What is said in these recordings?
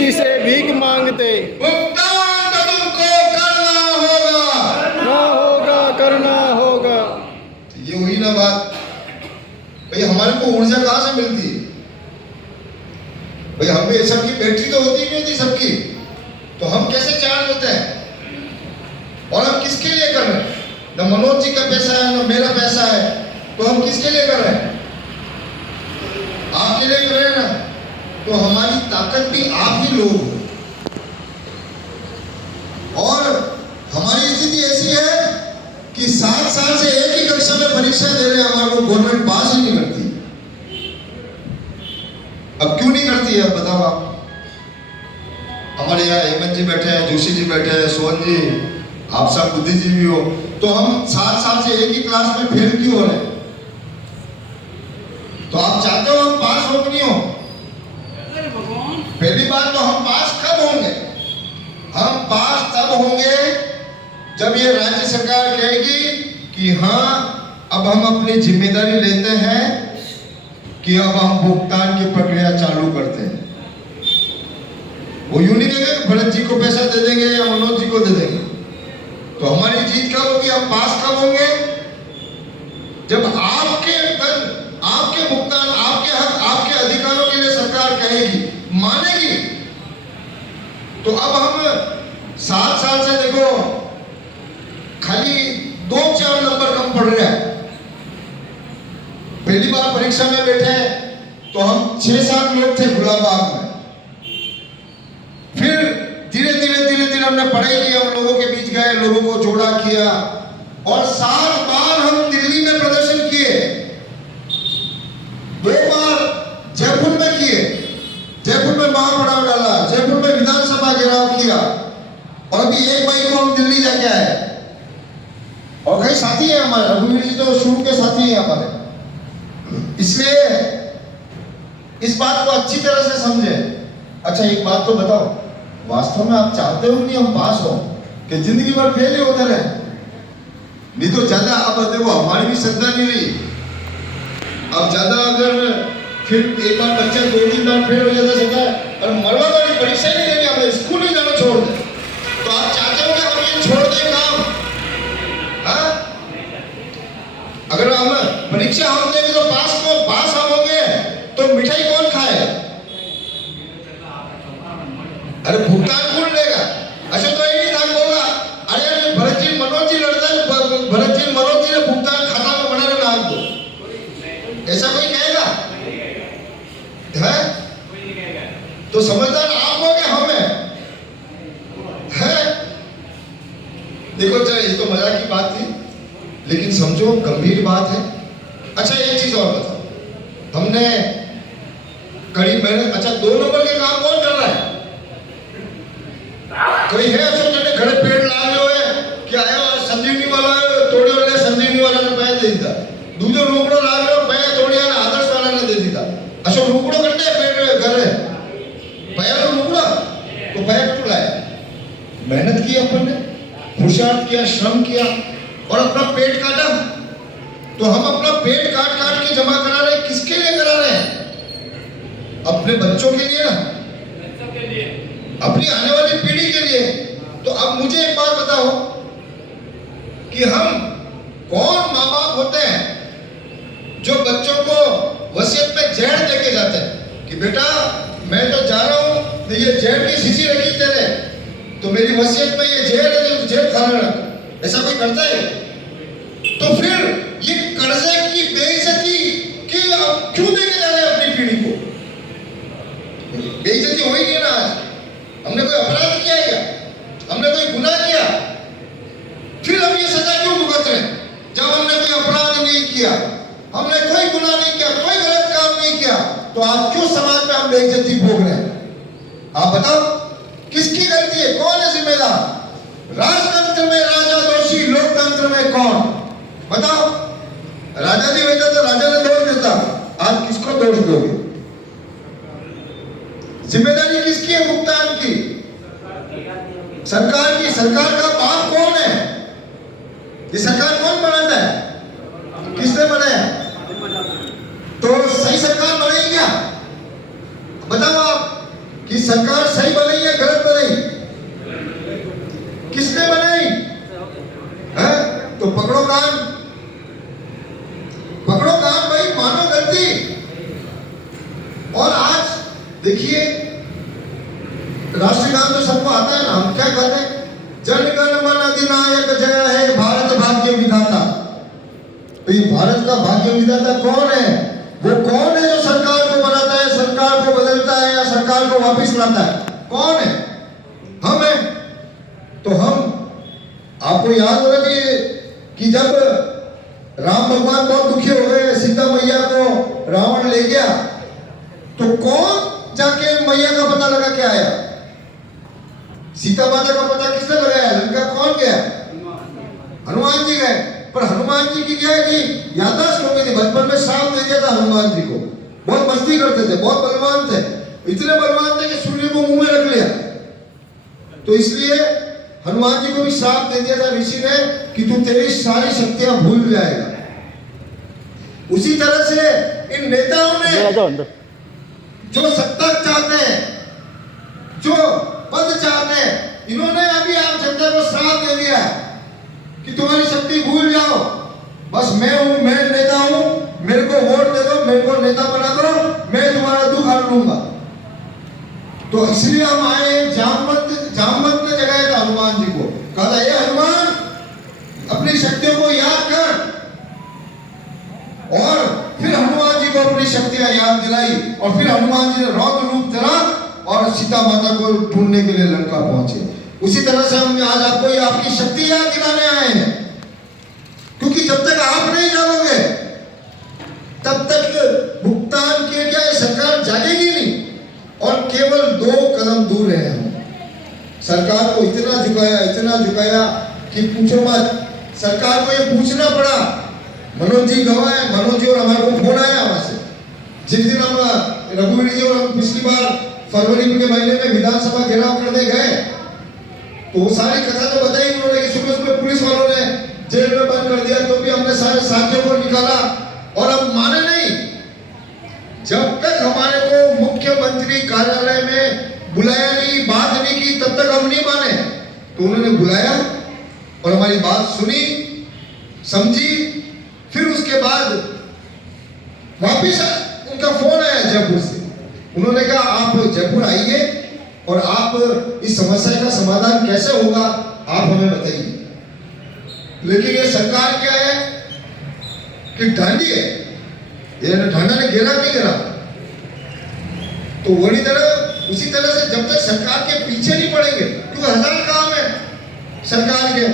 किसी से भीख मांगते, भुगतान तो तुमको करना होगा। ना होगा करना होगा। तो ये हुई ना बात। भाई हमारे को ऊर्जा कहाँ से मिलती है? भाई हमें सबकी बैटरी तो होती नहीं होती सबकी, तो हम कैसे चार्ज होते हैं? और हम किसके लिए कर रहे हैं? न मनोज जी का पैसा है न मेरा पैसा है, तो हम किसके लिए कर रहे हैं? आपके लिए कर रहे हैं ना। तो हमारी ताकत भी आप ही लोग हो। और हमारी स्थिति ऐसी है कि 7 साल से एक ही कक्षा में परीक्षा दे रहे हैं, हमारे को गवर्नमेंट पास ही नहीं करती। अब क्यों नहीं करती है, अब बताओ आप। हमारे यहाँ हेमंत जी बैठे हैं, जोशी जी बैठे हैं, सोहन जी, आप सब बुद्धिजीवी हो, तो हम 7 साल से एक ही क्लास में फेल क्यों हो रहे हैं? तो आप चाहते हो हम पास हो कि नहीं हो? पहली बात तो हम पास कब होंगे? हम पास तब होंगे जब ये राज्य सरकार कहेगी कि हाँ अब हम अपनी जिम्मेदारी लेते हैं कि अब हम भुगतान की प्रक्रिया चालू करते हैं। वो यूं नहीं कहेंगे कि भरत जी को पैसा दे देंगे या मनोज जी को दे देंगे। तो हमारी जीत कब होगी, हम पास कब होंगे? जब आपके धन, आपके भुगतान, आपके हक, आपके अधिकारों के लिए सरकार कहेगी, मानेगी। तो अब हम 7 साल से देखो खाली 2-4 नंबर कम पड़ रहे हैं। पहली बार परीक्षा में बैठे तो हम 6-7 लोग थे गुलाबाग में। फिर धीरे धीरे हमने पढ़ाई की, हम लोगों के बीच गए, लोगों को जोड़ा किया, और 7 बार हम दिल्ली में प्रदर्शन किए। 2 बार जयपुर में किए, जयपुर में महापड़ाव डाला, जयपुर में विधानसभा घेराव किया, और अभी 1 मई को हम दिल्ली जाके आए। और कई साथी हैं हमारे, रघुवीर जी तो शुरू के साथी हैं हमारे। इसलिए इस बात को अच्छी तरह से समझे। अच्छा एक बात तो बताओ, वास्तव में आप चाहते हो कि हम पास हो, कि जिंदगी भर फेल ही होते रहे? नहीं तो ज्यादा, अब देखो हमारी भी श्रद्धा नहीं रही। अब ज्यादा अगर फिर एक बार बच्चा 2-3 बार फेल हो जाता सकता है, और मरवा वाली परीक्षा नहीं देनी, हमें स्कूल नहीं जाना छोड़ दे। तो आप चाहते हो कि हम ये छोड़ दें काम? हाँ? अगर हम परीक्षा हम देंगे तो पास हम होंगे, तो मिठाई कौन खाए? अरे भुगतान कौन लेगा? अच्छा तो ये नहीं होगा, अरे भरत जी मनोज जी लड़ता है, भरत जी मनोज जी ने भुगतान खाता में बनाने नाम दो, ऐसा कोई कहेगा? है? तो समझदार आप हो कि हम हैं? देखो चलो ये तो मजाक की बात थी, लेकिन समझो गंभीर बात है। अच्छा एक चीज और बताओ, हमने करीब मेहनत, अच्छा 2 नंबर के काम कौन कर रहा है? कोई है अशोक ने घरे पेड़ लागे हुए कि आया संजीवनी वाला तोड़ियो ने संजीवनी वाला ने पैसा दे दिया, दूसरो रोकड़ो लागे पैसा तोड़िया ने आदर्श वाला ने दे दिया। अशोक रोकड़ो करते पेड़ घरे पैसा रोकड़ा तो पैसा क्यों लाया? मेहनत की अपन ने, पुरुषार्थ किया, श्रम किया, और अपना पेट काटा। तो हम अपना पेट काट काट के जमा करा रहे हैं, किसके लिए करा रहे हैं? अपने बच्चों के लिए ना, अपनी आने वाली पीढ़ी के लिए। तो अब मुझे एक बात बताओ कि हम कौन माँ बाप होते हैं जो बच्चों को वसीयत में जहर देके जाते हैं कि बेटा मैं तो जा रहा हूं, तो ये जहर की शीशी रखी तेरे, तो मेरी वसीयत में ये जहर है, तो जहर खाना रख। ऐसा कोई करता है? तो फिर ये कर्जे की बेइज्जती की क्यों देके जा रहे हैं अपनी पीढ़ी को? बेइज्जती हो ही नहीं ना। आज हमने कोई अपराध किया है क्या? हमने कोई गुनाह किया? फिर हम ये सजा क्यों भुगत रहे हैं? जब हमने कोई अपराध नहीं किया, हमने कोई गुनाह नहीं किया, कोई गलत काम नहीं किया, तो आज क्यों समाज में हम बेइज्जती भोग रहे हैं? आप बताओ किसकी गलती है? कौन है जिम्मेदार? राजतंत्र में राजा दोषी, लोकतंत्र में कौन? बताओ। राजा जी होता तो राजा ने दोष देता, आज किसको दोष दोगे? जिम्मेदारी किसकी है भुगतान की? सरकार की। सरकार का बाप कौन है? ये सरकार कौन बनाता है? किसने बनाया? तो सही सरकार बनेगी क्या? बताओ आप कि सरकार सही बनाई या गलत बनाई? किसने बनाई? है? तो पकड़ो कान भाई, मानो गलती। और आज देखिए, राष्ट्रगान तो सबको आता है ना, हम क्या कहते हैं? जनगण मन अधिनायक जय हे भारत भाग्य विधाता। तो ये भारत का भाग्य विधाता कौन है? वो कौन है जो सरकार को बनाता है, सरकार को बदलता है या सरकार को वापस लाता है? कौन है? हम हैं। तो हम, आपको याद होगा कि जब राम भगवान बहुत दुखी हो गए, सीता मैया को रावण ले गया, तो कौन जाके मैया का पता लगा के आया? सीता माता का पता किसने लगाया? लंका कौन गया? हनुमान जी गए। पर हनुमान जी की क्या है कि याददाश्त हो गई थी, बचपन में श्राप दे दिया था हनुमान जी को। बहुत मस्ती करते थे, बहुत बलवान थे, इतने बलवान थे कि सूर्य को मुंह में रख लिया। तो इसलिए हनुमान जी को भी श्राप दे दिया था ऋषि ने कि तू तेरी सारी शक्तियां भूल जाएगा। उसी तरह से इन नेताओं ने जो सत्ता चाहते हैं, जो पद चाहते हैं, इन्होंने अभी आप जनता को श्राप दे दिया कि तुम्हारी शक्ति भूल जाओ, बस मैं हूं, मैं नेता हूं, मेरे को वोट दे दो, मेरे को नेता बना दो, मैं तुम्हारा दुख हर लूंगा। तो इसलिए हम आए। जामवंत ने जगाया था हनुमान जी को, कहा था ये हनुमान अपनी शक्तियों को याद कर। और फिर हनुमान जी को अपनी शक्तियां याद दिलाई और फिर हनुमान जी ने रौद्र रूप धरा और सीता माता को ढूंढने के लिए लंका पहुंचे। उसी तरह से हम आज आपको आपकी शक्ति याद दिलाने आए हैं, क्योंकि जब तक आप नहीं जागोगे तब तक भुगतान किए क्या सरकार जागेगी नहीं। और केवल 2 कदम दूर है हम। सरकार को इतना झुकाया कि पूछो मत। सरकार को ये पूछना पड़ा। मनोज जी गवाए, मनोज जी और हमारे को फोन आया वहां से, जिस दिन हम रघुवीर जी और हम पिछली बार फरवरी के महीने में विधानसभा घेराव करने गए, तो वो सारी कथा तो बताई उन्होंने कि सुबह पुलिस वालों ने जेल में बंद कर दिया, तो भी हमने सारे साथियों को निकाला और अब माने नहीं। जब तक हमारे को मुख्यमंत्री कार्यालय में बुलाया नहीं, बात नहीं की, तब तक हम नहीं माने। तो उन्होंने बुलाया और हमारी बात सुनी, समझी। फिर उसके बाद वापिस उनका फोन आया जयपुर से। उन्होंने कहा आप जयपुर आइए और आप इस समस्या का समाधान कैसे होगा आप हमें बताइए। लेकिन ये सरकार क्या है कि ढांडी है, ये ढांडा ने घेरा नहीं घेरा। तो वही तरह उसी तरह से जब तक सरकार के पीछे नहीं पड़ेंगे, क्योंकि 1000 काम है सरकार के,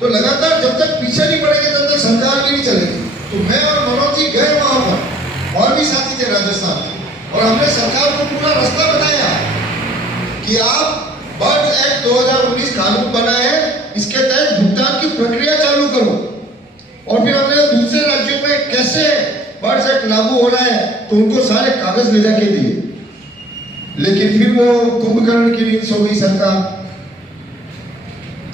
तो लगातार जब तक पीछे नहीं पड़ेंगे तब तक सरकार भी नहीं चलेगी। तो मैं और मनोज जी गए वहां पर, और भी साथी थे राजस्थान, और हमने सरकार को पूरा रास्ता बताया कि आप बर्ड एक्ट 2019 कानून बना है, इसके तहत भुगतान की प्रक्रिया चालू करो। और फिर हमने दूसरे राज्यों में कैसे बर्ड एक्ट लागू हो रहा है तो उनको सारे कागज ले जाके दिए। लेकिन फिर वो कुंभकर्ण की नींद सो गई सरकार।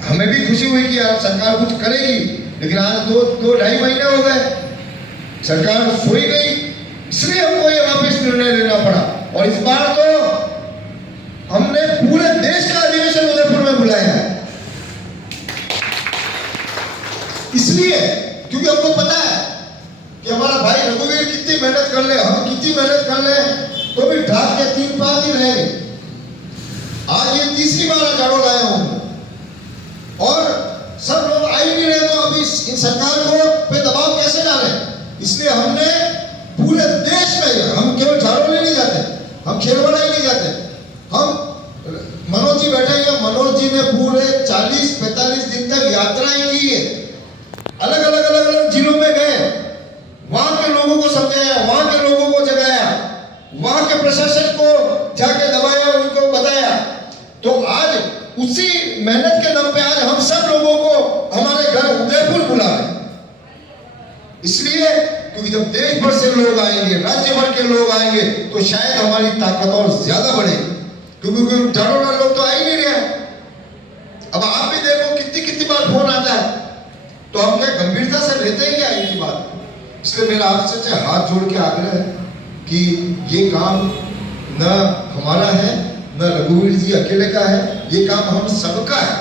हमें भी खुशी हुई कि यार सरकार कुछ करेगी, लेकिन आज 2-2.5 महीने हो गए, सरकार सोई गई। इसलिए हमको ये वापस निर्णय लेना पड़ा। और इस बार तो हमने पूरे देश का अधिवेशन उदयपुर में बुलाया है, इसलिए क्योंकि हमको पता है कि हमारा भाई रघुवीर कितनी मेहनत कर ले, हम कितनी मेहनत कर ले, तो भी ढाक के 3-5 दिन रहेंगे। आज ये तीसरी बार झाड़ू लाया हूं और सब लोग आ ही नहीं रहे, तो अभी इन सरकार को पे दबाव कैसे डालें? इसलिए हमने पूरे देश में, हम केवल झाड़ू नहीं जाते, हम खेलवाड़ा ही नहीं जाते, हम मनोज जी बैठे हैं, मनोज जी ने पूरे 40-45 दिन तक यात्राएं की है, अलग-अलग जिलों में गए, वहां के लोगों को समझाया, वहां के लोगों को जगाया, वहां के प्रशासन को जाके दबाया, उनको बताया। तो आज उसी मेहनत के दम पे आज हम सब लोगों को हमारे घर उदयपुर बुला रहे हैं। इसलिए क्योंकि जब देश भर से लोग आएंगे, राज्य भर के लोग आएंगे, तो शायद हमारी ताकत और ज्यादा बढ़ेगी, क्योंकि ढाढ़ों लोग तो आ ही नहीं रहे। अब आप भी देखो कितनी बार फोन आता है, तो हम क्या गंभीरता से लेते हैं क्या इनकी बात? इसलिए मेरा आपसे हाथ जोड़ के आग्रह है कि ये काम न हमारा है न रघुवीर जी अकेले का है, ये काम हम सबका है।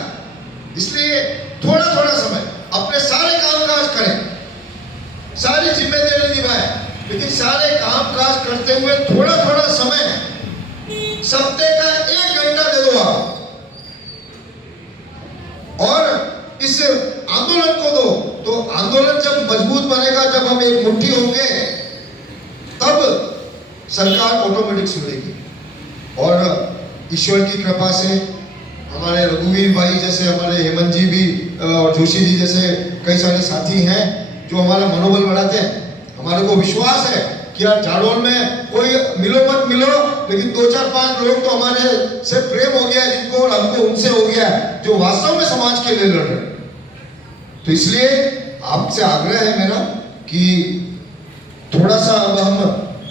इसलिए थोड़ा थोड़ा समय अपने सारे कामकाज करें, सारी जिम्मेदारी निभाएं, लेकिन सारे कामकाज करते हुए थोड़ा थोड़ा समय सप्ताह का 1 घंटा दे दो आप, और इस आंदोलन को दो। तो आंदोलन जब मजबूत बनेगा, जब हम एक मुट्ठी होंगे, तब सरकार ऑटोमेटिक सुनेगी। और ईश्वर की कृपा से हमारे रघुवीर भाई जैसे, हमारे हेमंत जी भी और जोशी जी जैसे कई सारे साथी हैं जो हमारा मनोबल बढ़ाते हैं। हमारे को विश्वास है कि यार जाडौल में कोई मिलो मत मिलो, लेकिन 2-4-5 लोग तो हमारे से प्रेम हो गया है जिनको, और हमको उनसे हो गया है जो वास्तव में समाज के लिए लड़ रहे हैं। तो इसलिए आपसे आग्रह है मेरा कि थोड़ा सा, अब हम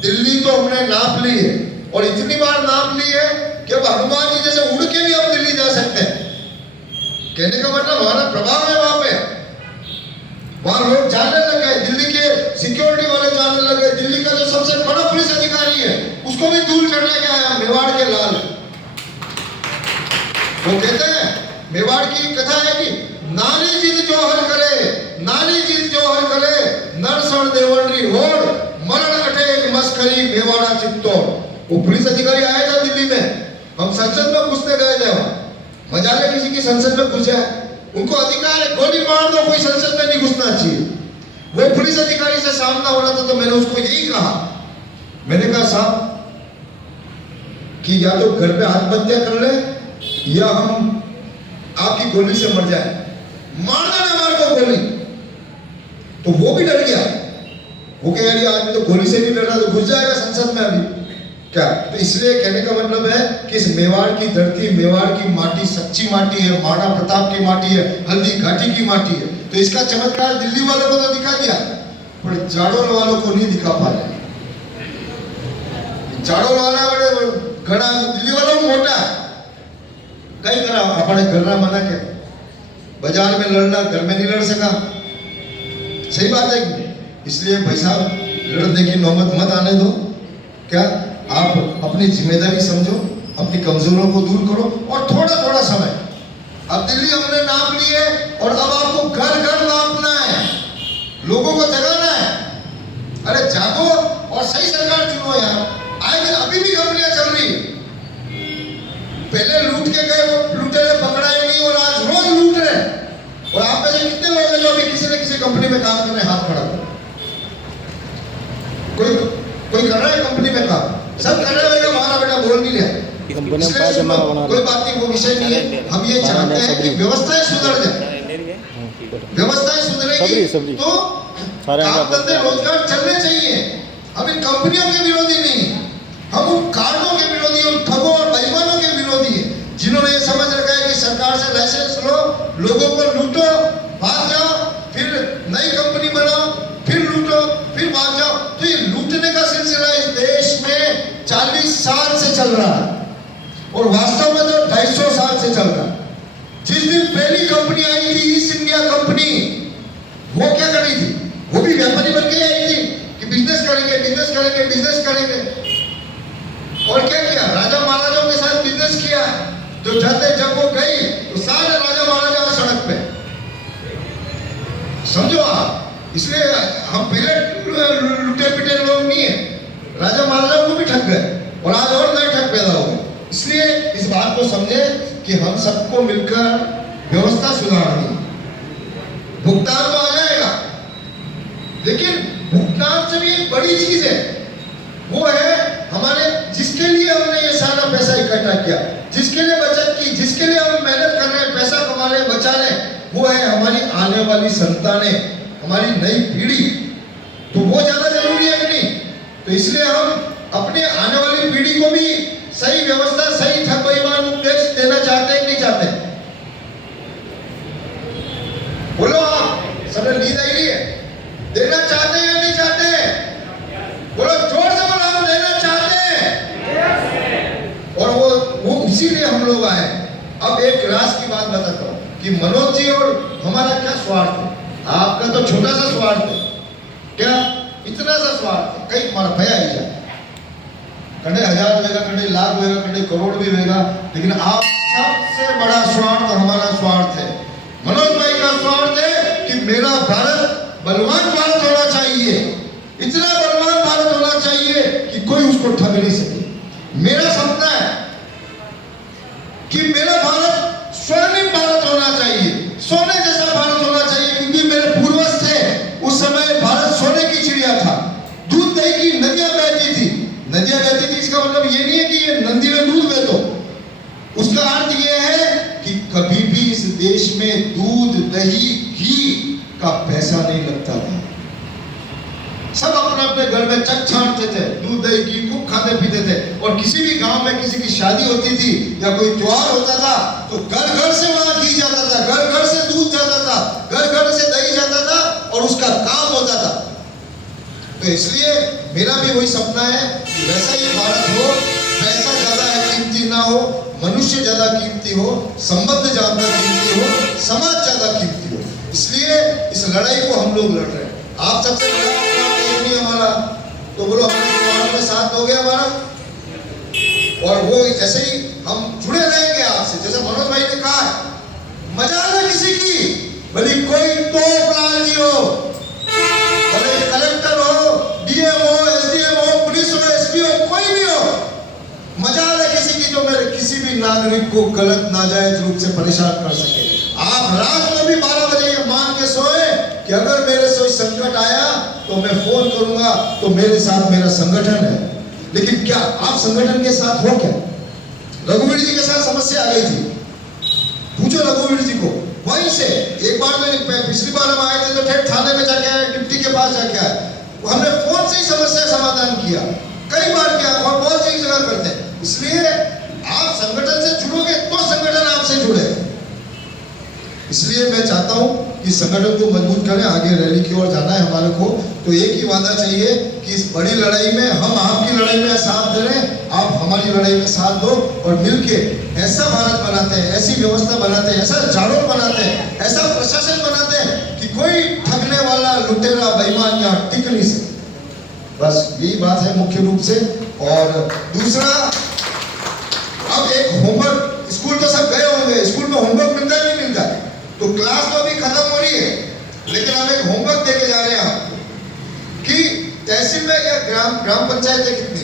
दिल्ली तो हमने नाप ली है, और इतनी बार नाप ली है कि अब हनुमान जी जैसे उड़ के भी हम दिल्ली जा सकते हैं। कहने का मतलब हमारा प्रभाव है वहां पे, वहां लोग जानने लगे, दिल्ली के सिक्योरिटी वाले जानने लगे, दिल्ली का जो सबसे बड़ा पुलिस अधिकारी है उसको भी दूर करने के आया, मेवाड़ के लाल। वो कहते हैं, मेवाड़ की कथा है कि नानी जिद जो हर करे, नानी जिद जो हर करे, नरसण देवंडी होड़, मरण अठे मस्करी मेवाड़ा चित्तौड़। वो पुलिस अधिकारी आया था दिल्ली में, हम संसद में घुसने गए थे, मजाले किसी की संसद में घुसे, उनको अधिकार है गोली मार दो, कोई संसद में नहीं घुसना चाहिए। वो पुलिस अधिकारी से सामना हो रहा था, तो मैंने उसको यही कहा, मैंने कहा साहब कि या तो घर पे आत्महत्या कर ले, या हम आपकी गोली से मर जाए, मार देना हमारे को गोली। तो वो भी डर गया, वो कह यार आदमी तो गोली से नहीं डर रहा, तो घुस जाएगा संसद में अभी क्या। तो इसलिए कहने का मतलब है कि इस मेवाड़ की धरती, मेवाड़ की माटी सच्ची माटी है, महाराणा प्रताप की माटी है, हल्दी घाटी की माटी है। तो इसका चमत्कार दिल्ली वालों को तो दिखा दिया, पर जाडौल वालों को नहीं दिखा पा रहे। जाडौल वाला बड़े घड़ा दिल्ली वालों को मोटा कई करा, अपने घरना मना के बाजार में लड़ना, घर में नहीं लड़ सका, सही बात है। इसलिए भाई साहब, लड़ने की नौबत मत आने दो। क्या आप अपनी जिम्मेदारी समझो, अपनी कमजोरियों को दूर करो, और थोड़ा थोड़ा समय, अब दिल्ली हमने नाप ली है, और अब आपको घर घर नापना है, लोगों को जगाना है। अरे जागो और सही सरकार चुनो यार। आए दिन अभी भी कंपनियां चल रही, पहले लूट के गए, वो लूटे पकड़ाए नहीं, और आज रोज लूट रहे। और आप में से कितने लोग हैं जो अभी किसी न किसी कंपनी में काम कर रहे हैं? हाथ खड़ा करो। कोई कर रहा है कंपनी में काम? सब कर रहे हैं, हमारा बेटा बोल नहीं रहा। कोई बात नहीं, वो विषय नहीं है। हम ये चाहते हैं कि व्यवस्थाएं सुधर जाए, व्यवस्थाएं सुधरेगी तो काम धंधे रोजगार चलने चाहिए। हम इन कंपनियों के विरोधी नहीं, हम उन कारणों के विरोधी, उन ठगों और बेईमानों के विरोधी है जिन्होंने ये समझ रखा है कि सरकार से लाइसेंस लो, लोगों को लूटो, भाग जाओ, फिर नई कंपनी बनाओ, फिर लूटो, फिर भाग जाओ। तो ये लूटने का सिलसिला इस देश में 40 साल से चल रहा है, और वास्तव में तो 250 साल से चल रहा है। जिस दिन पहली कंपनी आई थी, ईस्ट इंडिया कंपनी, वो क्या कर रही थी? वो भी व्यापारी बन के आई थी कि बिजनेस करेंगे, बिजनेस करेंगे, बिजनेस करेंगे। और क्या किया? राजा महाराजाओं के साथ बिजनेस किया। तो जाते जब वो गई तो सारे राजा महाराजा सड़क पे, समझो आप। इसलिए हम पहले लुटे पिटे लोग नहीं है, राजा महाराजाओं को भी ठग गए, और आज और नए ठग पैदा हो गए। इसलिए इस बात को समझे कि हम सबको मिलकर व्यवस्था सुधारनी है। भुगतान तो आ जाएगा, लेकिन भुगतान से भी एक बड़ी चीज है, वो है हमारे, जिसके लिए हमने ये सारा पैसा इकट्ठा किया, जिसके लिए बचत की, जिसके लिए हम मेहनत कर रहे हैं, पैसा कमा रहे हैं, बचा रहे हैं, वो है हमारी आने वाली संतानें, हमारी नई पीढ़ी। तो वो ज्यादा जरूरी है कि नहीं? तो इसलिए हम अपने आने वाली पीढ़ी को भी सही व्यवस्था, सही ठग बेईमान उपदेश देना चाहते हैं कि नहीं चाहते? बोलो आप, सबने नींद आई है? देना चाहते हैं या नहीं चाहते? बोलो जोर से, बोलो हम देना चाहते हैं। और वो इसीलिए हम लोग आए। अब एक राज की बात बताता हूँ कि मनोज जी और हमारा क्या स्वार्थ है। आपका तो छोटा सा स्वार्थ है, क्या इतना सा स्वार्थ है, कई हमारा भया ही जाए। कड़े हजार वेगा, कड़े लाख वेगा, कड़े करोड़ भी वेगा, लेकिन आप सबसे बड़ा स्वार्थ हमारा स्वार्थ है। मनोज भाई का स्वार्थ है कि मेरा भारत बलवान भारत होना चाहिए, इतना बलवान भारत होना चाहिए कि कोई उसको ठग नहीं सके। मेरा सपना है कि मेरा भारत स्वर्णिम भारत होना चाहिए, सोने जैसा भारत होना चाहिए, क्योंकि मेरे पूर्वज थे उस समय भारत सोने की चिड़िया था, दूध दही की नदियां बहती थी। नदियां बहती थी इसका मतलब ये नहीं है कि ये नदी में दूध बह दो, उसका अर्थ ये है कि कभी भी इस देश में दूध दही घी का पैसा नहीं लगता था। सब अपने अपने घर में चक छांटते थे, दूध दही घी खूब खाते पीते थे, और किसी भी गांव में किसी की शादी होती थी या कोई त्योहार होता था तो घर घर से वहां घी जाता था, घर घर से दूध जाता था, घर घर से दही जाता था, और उसका काम होता था। तो इसलिए मेरा भी वही सपना है कि वैसा ही भारत हो, पैसा ज्यादा कीमती ना हो, मनुष्य ज्यादा कीमती हो, संबंध ज्यादा कीमती हो, समाज ज्यादा कीमती हो। इसलिए इस लड़ाई को हम लोग लड़ रहे हैं। आप सबसे बड़ा नहीं हमारा, तो बोलो हमारे में साथ दोगे हमारा, और वो ऐसे ही हम जुड़े रहेंगे आपसे। जैसे मनोज भाई ने कहा है, मजा ना किसी की, भले कोई तोपलाल जी हो, भले कलेक्टर हो, डीएम हो, एसडीएम हो, पुलिस हो, एसपी हो, कोई भी हो, मजा ना किसी की जो मेरे किसी भी नागरिक को गलत नाजायज रूप से परेशान कर सके। आप रात में भी 12 बजे ये मान के सोए कि अगर मेरे से कोई संकट आया तो मैं फोन करूंगा, तो मेरे साथ मेरा संगठन है। लेकिन क्या आप संगठन के साथ हो क्या? रघुवीर जी के साथ समस्या आ गई थी, पूछो रघुवीर जी को। वहीं से एक बार में पिछली बार हम आए थे तो ठेठ थाने में जाके आए, डिप्टी के पास जाके आए, हमने फोन से ही समस्या समाधान किया, कई बार किया, और बहुत सी जगह करते हैं। इसलिए आप संगठन से जुड़ोगे तो संगठन आपसे जुड़ेगा। इसलिए मैं चाहता हूं कि संगठन को मजबूत करें, आगे रैली की ओर जाना है हमारे को, तो एक ही वादा चाहिए कि इस बड़ी लड़ाई में हम आपकी लड़ाई में साथ दे रहे हैं, आप हमारी लड़ाई में साथ दो, और मिलके ऐसा भारत बनाते हैं, ऐसी व्यवस्था बनाते हैं, ऐसा झाड़ू बनाते हैं, ऐसा प्रशासन बनाते हैं कि कोई ठगने वाला लुटेरा बेईमान यहाँ टिक नहीं सकता। बस यही बात है मुख्य रूप से। और दूसरा, अब एक होमवर्क, स्कूल तो सब गए होंगे, स्कूल में होमवर्क मिलता है नहीं मिलता है, तो क्लास तो अभी खत्म हो रही है, लेकिन हम एक होमवर्क देके जा रहे हैं आपको कि तहसील में या ग्राम पंचायत है कितनी,